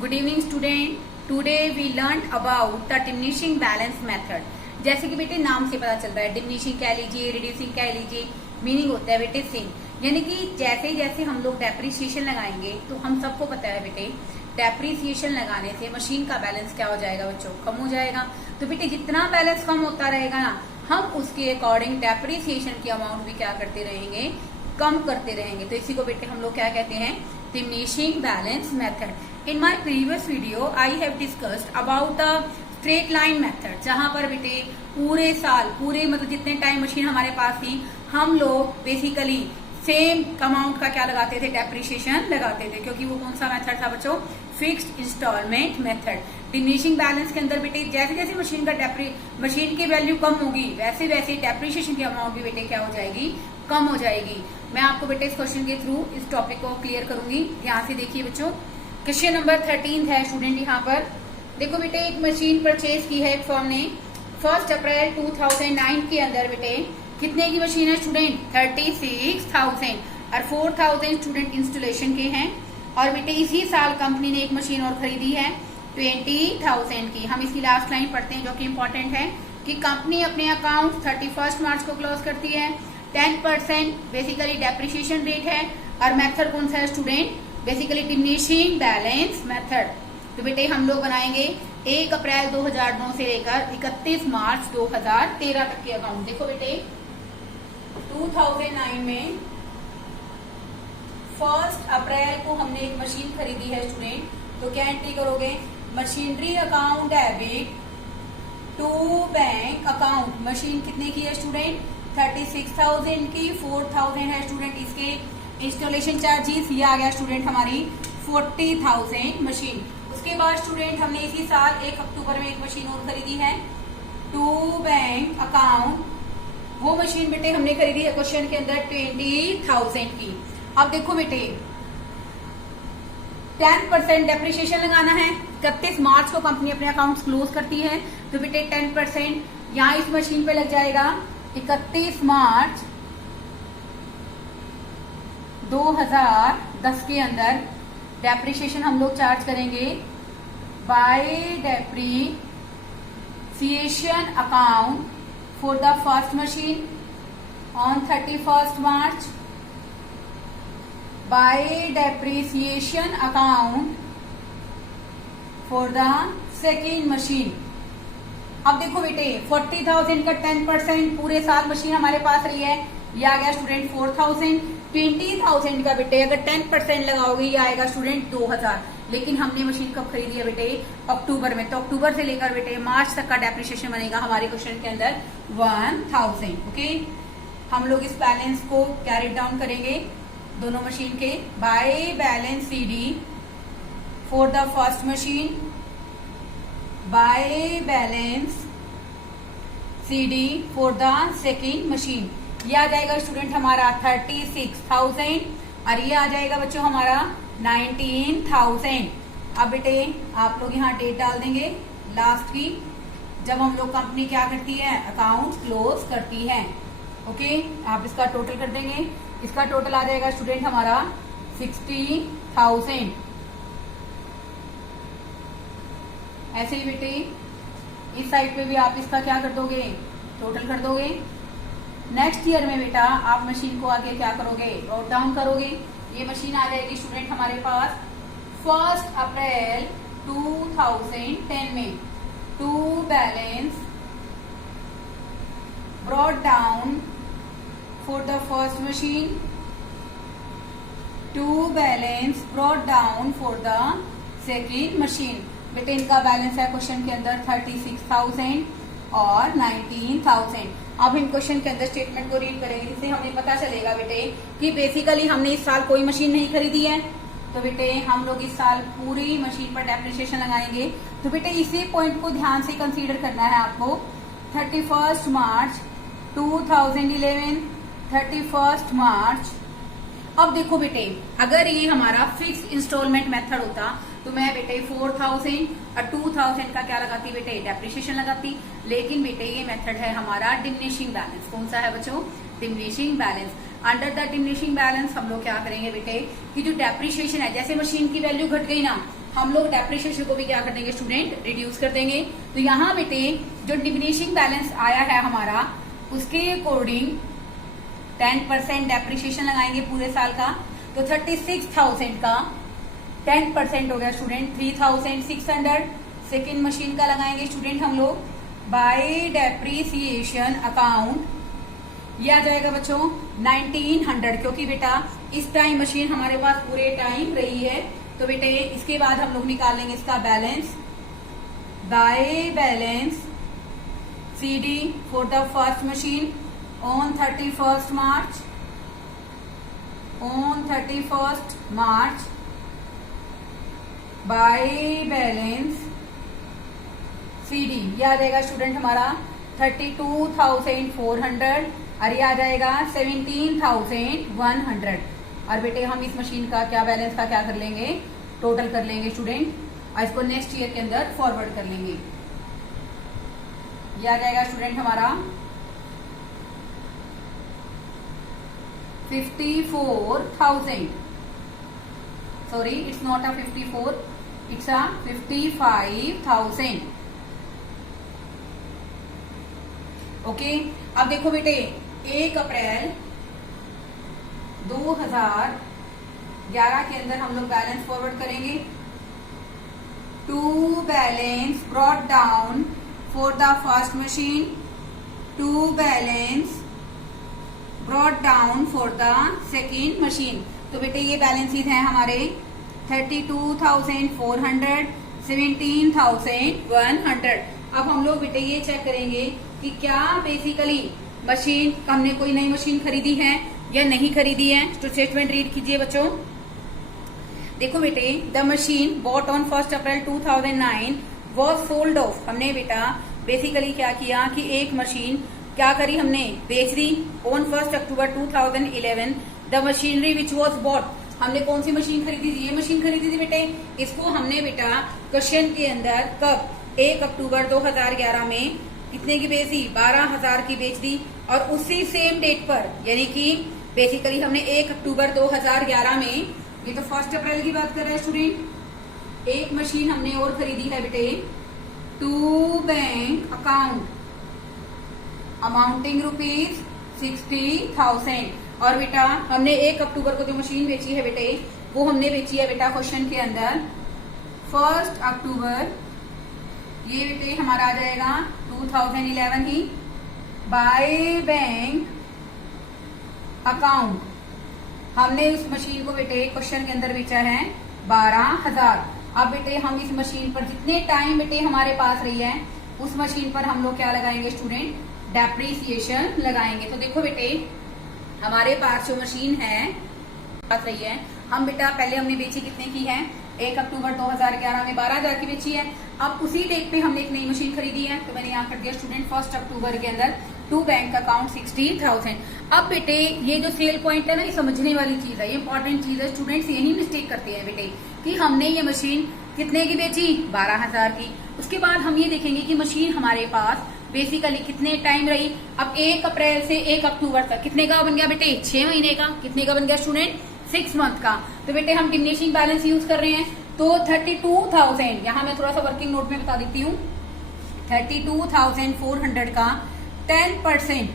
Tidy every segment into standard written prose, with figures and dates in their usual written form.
Good evening student. Today we learn about the diminishing balance method. जैसे कि बेटे नाम से पता चल रहा है, डिमिनिशिंग कह लीजिए, रिड्यूसिंग कह लीजिए, मीनिंग होता है बेटे सेम। यानी कि जैसे जैसे हम लोग डेप्रिसिएशन लगाएंगे तो हम सबको पता है बेटे डेप्रिसिएशन लगाने से मशीन का बैलेंस क्या हो जाएगा बच्चों, कम हो जाएगा। तो बेटे जितना बैलेंस कम होता रहेगा ना, हम उसके अकॉर्डिंग डेप्रिसिएशन की अमाउंट भी क्या करते रहेंगे, कम करते रहेंगे। तो इसी को बेटे हम लोग क्या कहते हैं, diminishing balance method. In my previous video, I have discussed about the straight line method, जहां पर बेटे पूरे साल मतलब जितने टाइम मशीन हमारे पास थी, हम लोग बेसिकली सेम अमाउंट का क्या लगाते थे, डेप्रिसिएशन लगाते थे। क्योंकि वो कौन सा मेथड था बच्चों, fixed instalment method. Diminishing balance के अंदर बेटे जैसे जैसे मशीन की वैल्यू कम होगी, वैसे वैसे डेप्रिसिएशन की अमाउंट भी बेटे क्या हो जाएगी, कम हो जाएगी। मैं आपको बेटे इस क्वेश्चन के थ्रू इस टॉपिक को क्लियर करूंगी। ध्यान से देखिए बच्चों, क्वेश्चन नंबर 13 है स्टूडेंट। यहाँ पर देखो बेटे, एक मशीन परचेज की है एक फर्म ने 1 अप्रैल 2009 के अंदर। बेटे कितने की मशीन है स्टूडेंट, 36,000 और 4,000 स्टूडेंट इंस्टॉलेशन के हैं। और बेटे इसी साल कंपनी ने एक मशीन और खरीदी है 20,000 की। हम इसकी लास्ट लाइन पढ़ते हैं जो कि इम्पोर्टेंट है कि कंपनी अपने अकाउंट 31 मार्च को क्लोज करती है। 10% बेसिकली डेप्रिसिएशन रेट है और मेथड कौन सा है student, basically diminishing balance method. तो बेटे हम लोग बनाएंगे 1 अप्रैल 2009 से लेकर 31 मार्च 2013 तक के अकाउंट। देखो बेटे 2009 में 1 अप्रैल को हमने एक मशीन खरीदी है स्टूडेंट। तो क्या एंट्री करोगे, machinery account debit to bank account. Machine कितने की है स्टूडेंट, 36,000 की, 4,000 है स्टूडेंट इसके इंस्टॉलेशन चार्जेस। ये आ गया स्टूडेंट हमारी 40,000 मशीन। उसके बाद स्टूडेंट हमने इसी साल 1 अक्टूबर में एक मशीन और खरीदी है टू बैंक अकाउंट। वो मशीन बेटे हमने खरीदी है क्वेश्चन के अंदर 20,000 की। अब देखो बेटे 10% डेप्रिसिएशन लगाना है। 31 मार्च को कंपनी अपने अकाउंट क्लोज करती है। तो बेटे 10% यहाँ इस मशीन पे लग जाएगा 31 मार्च 2010 के अंदर। डेप्रिसिएशन हम लोग चार्ज करेंगे by depreciation account for the first machine on 31 March, bye depreciation account for the second machine. अब देखो बेटे 40,000 का 10% पूरे साल मशीन हमारे पास रही है, ये आ गया स्टूडेंट 4,000। 20,000 का बेटे अगर 10% लगाओगे ये आएगा स्टूडेंट 2,000। लेकिन हमने मशीन कब खरीदी है बेटे, अक्टूबर में। तो अक्टूबर से लेकर बेटे मार्च तक का डेप्रिसिएशन बनेगा हमारे क्वेश्चन के अंदर 1,000। ओके, हम लोग इस बैलेंस को कैरी डाउन करेंगे दोनों मशीन के। Bye balance CD for the first machine, bye balance CD for the second machine. ये आ जाएगा स्टूडेंट हमारा 36,000 और ये आ जाएगा बच्चों हमारा 19,000। अब बेटे आप लोग यहाँ डेट डाल देंगे लास्ट की, जब हम लोग कंपनी क्या करती है, अकाउंट क्लोज करती है। ओके, आप इसका टोटल कर देंगे। इसका टोटल आ जाएगा स्टूडेंट हमारा 60,000। ऐसे ही बेटे इस साइड पे भी आप इसका क्या कर दोगे, टोटल कर दोगे। नेक्स्ट ईयर में बेटा आप मशीन को आगे क्या करोगे, नोट डाउन करोगे। ये मशीन आ जाएगी स्टूडेंट हमारे पास 1 अप्रैल 2010 में। To balance brought down for the first machine, to balance brought down for the second machine. बेटे इनका बैलेंस है क्वेश्चन के अंदर 36,000 और 19,000। अब हम क्वेश्चन के अंदर स्टेटमेंट को रीड करेंगे, जिससे हमें पता चलेगा बेटे कि बेसिकली हमने इस साल कोई मशीन नहीं खरीदी है। तो बेटे हम लोग इस साल पूरी मशीन पर डेप्रिसिएशन लगाएंगे। तो बेटे इसी पॉइंट को ध्यान से कंसीडर करना है आपको। 31 मार्च 2011, 31 मार्च। अब देखो बेटे अगर ये हमारा फिक्स इंस्टॉलमेंट मेथड होता तो मैं बेटे 4,000 और 2,000 का क्या लगाती बेटे, डेप्रिसिएशन लगाती। लेकिन बेटे ये मेथड है हमारा डिमिनिशिंग बैलेंस। कौन सा है बच्चों, diminishing balance. Under the diminishing balance हम लोग क्या करेंगे बेटे कि जो डेप्रिसिएशन है, जैसे मशीन की वैल्यू घट गई ना, हम लोग डेप्रिसिएशन को भी क्या कर देंगे स्टूडेंट, रिड्यूस कर देंगे। तो यहाँ बेटे जो डिमिनिशिंग बैलेंस आया है हमारा, उसके अकॉर्डिंग 10% डेप्रिसिएशन लगाएंगे पूरे साल का। तो 36,000 का 10% हो गया स्टूडेंट 3,600। सेकेंड मशीन का लगाएंगे स्टूडेंट हम लोग बाय डेप्रिसिएशन अकाउंट, ये आ जाएगा बच्चों 1900, क्योंकि बेटा इस टाइम मशीन हमारे पास पूरे टाइम रही है। तो बेटे इसके बाद हम लोग निकालेंगे इसका balance by balance CD for the first machine on 31st March by balance CD, ये आ जाएगा स्टूडेंट हमारा 32,400 और ये आ जाएगा 17,100। और बेटे हम इस मशीन का क्या बैलेंस का क्या कर लेंगे, टोटल कर लेंगे स्टूडेंट, और इसको नेक्स्ट ईयर के अंदर फॉरवर्ड कर लेंगे। ये आ जाएगा स्टूडेंट हमारा 54,000, sorry it's not a 54, it's a 55,000। Okay, अब देखो बेटे 1 अप्रैल 2011 के अंदर हम लोग बैलेंस फॉरवर्ड करेंगे। To balance brought down for the first machine, to balance brought down for the second machine. तो बेटे ये बैलेंसेस हैं हमारे 32,400, 17,100। अब हम लोग बेटे ये चेक करेंगे कि क्या बेसिकली मशीन हमने कोई नई मशीन खरीदी है या नहीं खरीदी है। तो स्टेटमेंट रीड कीजिए बच्चों। देखो बेटे द मशीन बॉट ऑन 1 अप्रैल 2009 वॉज सोल्ड ऑफ। हमने बेटा बेसिकली क्या किया कि एक मशीन क्या करी, हमने बेच दी on 1 October 2011। The machinery which was bought, हमने कौन सी मशीन खरीदी थी, ये मशीन खरीदी थी बेटे। इसको हमने बेटा क्वेश्चन के अंदर कब 1 अक्टूबर 2011 में कितने की बेची, 12,000 की बेच दी। और उसी सेम डेट पर यानी कि बेसिकली हमने 1 अक्टूबर 2011 में, ये तो 1 अप्रैल की बात कर रहे हैं स्टूडेंट, एक मशीन हमने और खरीदी है बेटे टू बैंक अकाउंट अमाउंटिंग ₹60,000। और बेटा हमने 1 अक्टूबर को जो मशीन बेची है बेटे वो हमने बेची है बेटा क्वेश्चन के अंदर 1 अक्टूबर, ये बेटे हमारा आ जाएगा 2011 ही, बाय बैंक अकाउंट हमने उस मशीन को बेटे क्वेश्चन के अंदर बेचा है 12,000। अब बेटे हम इस मशीन पर जितने टाइम बेटे हमारे पास रही है उस मशीन पर हम लोग क्या लगाएंगे स्टूडेंट, डेप्रिसिएशन लगाएंगे। तो देखो बेटे हमारे पास जो मशीन है पास रही है, हम बेटा पहले हमने बेची कितने की है, 1 अक्टूबर 2011 में 12,000 की बेची है। अब उसी डेट पे हमने एक नई मशीन खरीदी है, तो मैंने यहाँ कर दिया स्टूडेंट 1 अक्टूबर के अंदर टू बैंक अकाउंट 60,000। अब बेटे ये जो सेल पॉइंट है ना, ये समझने वाली चीज है, ये इंपॉर्टेंट चीज है। स्टूडेंट्स यही मिस्टेक करते हैं बेटे कि हमने ये मशीन कितने की बेची, 12,000 की। उसके बाद हम ये देखेंगे कि मशीन हमारे पास बेसिकली कितने टाइम रही। अब 1 अप्रैल से 1 अक्टूबर तक कितने का बन गया बेटे, 6 महीने का। कितने का बन गया स्टूडेंट, 6 मंथ का। तो बेटे हम डिमिनिशिंग बैलेंस यूज कर रहे हैं, तो 32,000, यहाँ मैं थोड़ा सा वर्किंग नोट में बता देती हूँ, 32,400 का 10%।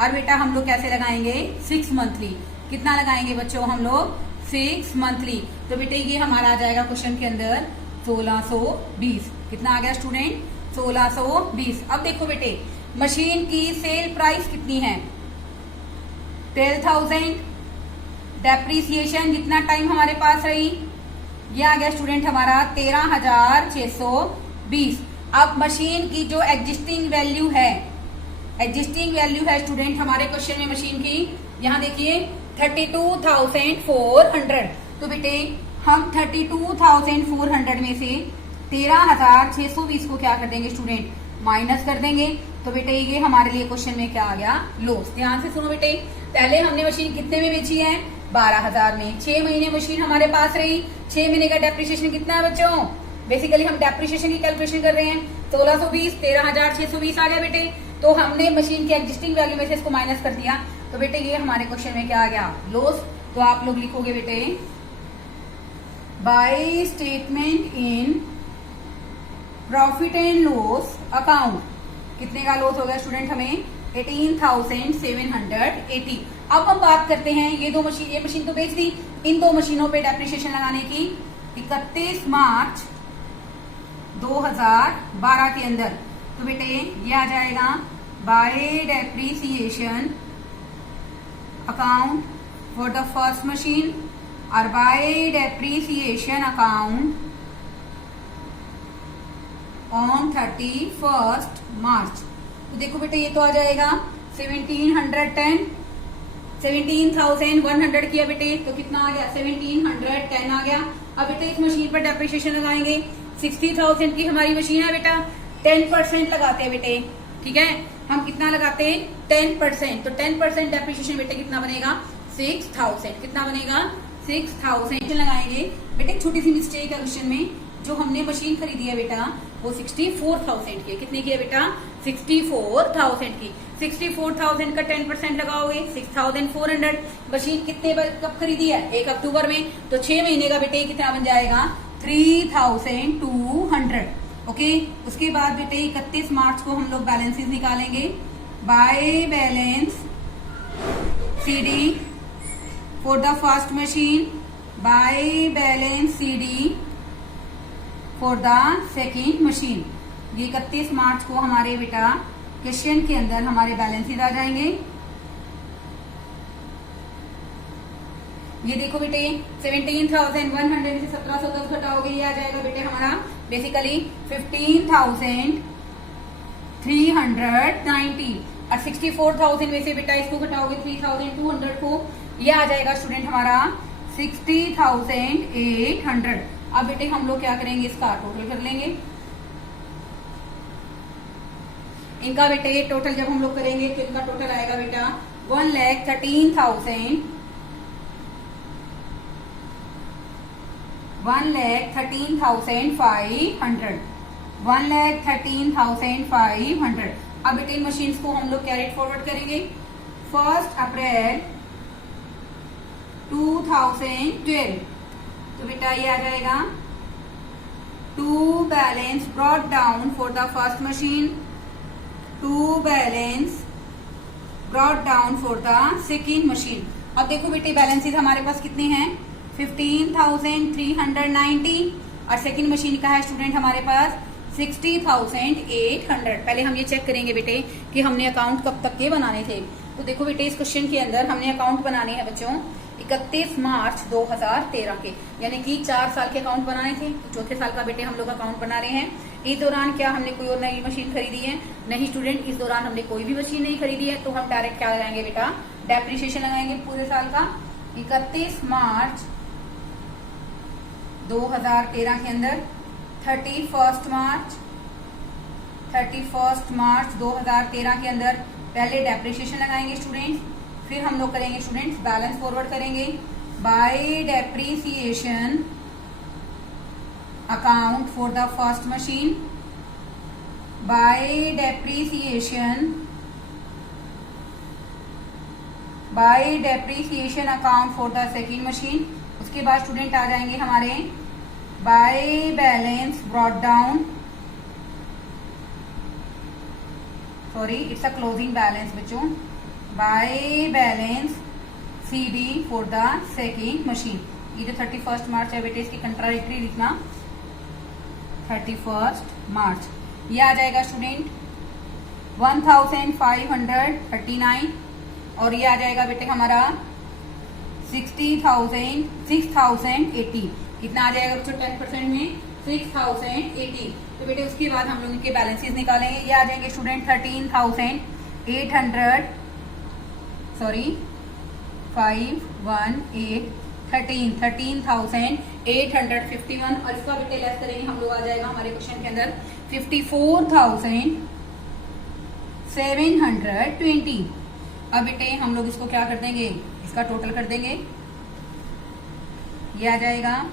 और बेटा हम लोग कैसे लगाएंगे, 6 मंथली। कितना लगाएंगे बच्चों हम लोग, 6 मंथली। तो बेटे ये हमारा आ जाएगा क्वेश्चन के अंदर 1620। कितना आ गया स्टूडेंट, 1620। अब देखो बेटे मशीन की सेल प्राइस कितनी है, 12,000। डेप्रिसिएशन जितना टाइम हमारे पास रही, ये आ गया स्टूडेंट हमारा 13,620। अब मशीन की जो एग्जिस्टिंग वैल्यू है, स्टूडेंट हमारे क्वेश्चन में मशीन की, यहाँ देखिए 32,400। तो बेटे हम 32,400 में से 13,620 को क्या कर देंगे स्टूडेंट, माइनस कर देंगे। तो बेटे ये हमारे लिए क्वेश्चन में क्या आ गया, लॉस। ध्यान से सुनो बेटे, पहले हमने मशीन कितने में बेची है, 12,000 में। 6 महीने मशीन हमारे पास रही, 6 महीने का डेप्रिसिएशन कितना है बच्चों, बेसिकली हम डेप्रिसिएशन की कैलकुलेशन कर रहे हैं, 1620, 13,620 आ गया बेटे। तो हमने मशीन की एग्जिस्टिंग वैल्यू में से इसको माइनस कर दिया। तो बेटे ये हमारे क्वेश्चन में क्या आ गया, लॉस। तो आप लोग लिखोगे बेटे by statement in profit and loss account, कितने का लॉस हो गया स्टूडेंट हमें 18,780। अब हम बात करते हैं ये मशीन तो बेच दी, इन दो मशीनों पे डेप्रिसिएशन लगाने की 31 मार्च 2012 के अंदर। तो बेटे ये आ जाएगा bye depreciation account for the first machine और बाय डेप्रिसिएशन अकाउंट ऑन 31 मार्च। तो देखो बेटे ये तो आ जाएगा 17,100 किया बेटे, तो कितना आ गया 1710 आ गया। अब बेटे इस मशीन पर डेप्रिसिएशन लगाएंगे, 60,000 की हमारी मशीन है बेटा, 10% लगाते हैं बेटे, ठीक है। हम कितना लगाते हैं 10%, तो 10% डेप्रिसिएशन बेटे कितना बनेगा 6,000, कितना बनेगा 6,000 लगाएंगे। बेटे छोटी सी मिस्टेक है क्वेश्चन में, जो हमने मशीन खरीदी है बेटा वो 64,000 की है, कितने की है बेटा 64,000 की। 64,000 का 10% लगाओगे 6,400। मशीन कितने कब खरीदी है 1 अक्टूबर में, तो 6 महीने का बेटे कितना बन जाएगा 3,200। ओके, उसके बाद बेटे 31 मार्च को हम लोग बैलेंसेस निकालेंगे। Bye balance CD for the first machine, bye balance CD for the second machine. ये 31 मार्च को हमारे बेटा क्वेश्चन के अंदर हमारे बैलेंसेस आ जाएंगे। ये देखो बेटे 17,100 से 1710 घटाओगे, ये आ जाएगा बेटे हमारा बेसिकली 15,390 और 64,000 में से बेटा इसको घटाओगे 3,200 को, ये आ जाएगा स्टूडेंट हमारा 60,800। अब बेटे हम लोग क्या करेंगे, इसका टोटल कर लेंगे। इनका बेटे टोटल जब हम लोग करेंगे तो इनका टोटल आएगा बेटा 1,13,500, 1,13,500। अब बेटे इन मशीन्स को हम लोग कैरी फॉरवर्ड करेंगे 1 अप्रैल 2012। तो बेटा ये आ जाएगा to balance brought down for the first machine, to balance brought down for the second machine. अब देखो बेटे बैलेंसेस हमारे पास कितने हैं 15,390 और सेकेंड मशीन का है स्टूडेंट हमारे पास 60,800। पहले हम ये चेक करेंगे बेटे कि हमने अकाउंट कब तक के बनाने थे। तो देखो बेटे इस क्वेश्चन के अंदर हमने अकाउंट बनाने हैं बच्चों 31 मार्च 2013 के, यानी कि 4 साल के अकाउंट बनाने थे। चौथे साल का बेटे हम लोग अकाउंट बना रहे हैं। इस दौरान क्या हमने कोई और नई मशीन खरीदी है? नहीं स्टूडेंट, इस दौरान हमने कोई भी मशीन नहीं खरीदी है। तो हम डायरेक्ट क्या लगाएंगे बेटा डेप्रिसिएशन लगाएंगे पूरे साल का 31 मार्च 2013 के अंदर 31 मार्च 2013 के अंदर पहले डेप्रिसिएशन लगाएंगे स्टूडेंट, फिर हम लोग करेंगे स्टूडेंट्स बैलेंस फॉरवर्ड करेंगे by depreciation account for the first machine, by depreciation account for the second machine. उसके बाद स्टूडेंट आ जाएंगे हमारे by balance brought down, sorry it's a closing balance बच्चों, by balance CD for the second machine. ये जो 31 मार्च है बेटे इसकी कंट्राडिक्टरी लिखना 31 मार्च। ये आ जाएगा स्टूडेंट 1,539 और ये आ जाएगा बेटे हमारा 6,080। कितना आ जाएगा बच्चों 10% में 6,080। तो बेटे उसके बाद हम लोग इनके बैलेंसेस निकालेंगे। ये आ जाएंगे स्टूडेंट 13,800 सॉरी 13,851 और इसका बेटे लेस करेंगे हम लोग आ जाएगा हमारे क्वेश्चन के अंदर 54,720। अब बेटे हम लोग इसको क्या कर देंगे, इसका टोटल कर देंगे। ये आ जाएगा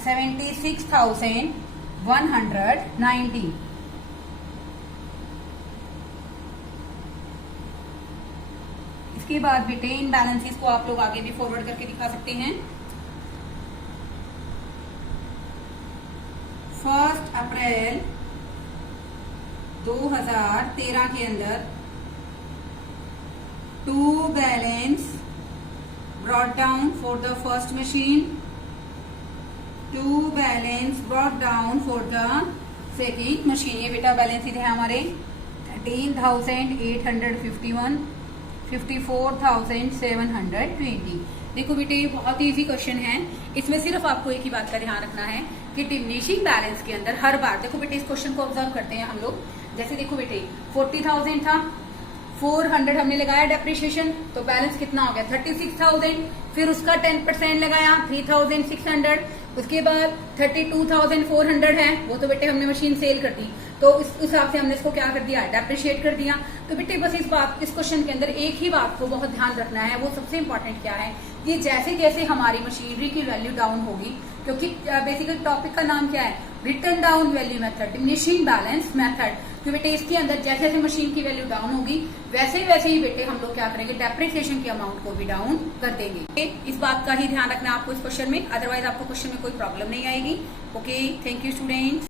76,190। इसके बाद बेटे इन बैलेंसेस को आप लोग आगे भी फॉरवर्ड करके दिखा सकते हैं। 1 अप्रैल 2013 के अंदर to balance brought down for the first machine, to balance brought down for the second machine। ये बेटा बैलेंस है हमारे 13,851, 54,720। देखो बेटे ये बहुत ही इजी क्वेश्चन है। इसमें सिर्फ आपको एक ही बात का ध्यान रखना है कि डिमिनिशिंग बैलेंस के अंदर हर बार देखो बेटे इस क्वेश्चन को ऑब्जर्व करते हैं हम लोग। जैसे देखो बेटे 40,000 था, 400 हमने लगाया डेप्रिशिएशन, तो बैलेंस कितना हो गया 36,000। फिर उसका 10% लगाया 3,600। उसके बाद 32,400 है, वो तो बेटे हमने मशीन सेल कर दी, तो इस हिसाब से हमने इसको क्या कर दिया, डेप्रिशिएट कर दिया। तो बेटे बस इस क्वेश्चन के अंदर एक ही बात को बहुत ध्यान रखना है, वो सबसे इंपॉर्टेंट क्या है कि जैसे जैसे हमारी मशीनरी की वैल्यू डाउन होगी, क्योंकि बेसिकली टॉपिक का नाम क्या है, return down value method, diminishing balance method. तो बेटे इसके अंदर जैसे जैसे मशीन की वैल्यू डाउन होगी वैसे ही बेटे हम लोग क्या करेंगे, डेप्रिसिएशन के अमाउंट को भी डाउन कर देंगे। इस बात का ही ध्यान रखना है आपको इस क्वेश्चन में, अदरवाइज आपको क्वेश्चन में कोई प्रॉब्लम नहीं आएगी। Okay, thank you students.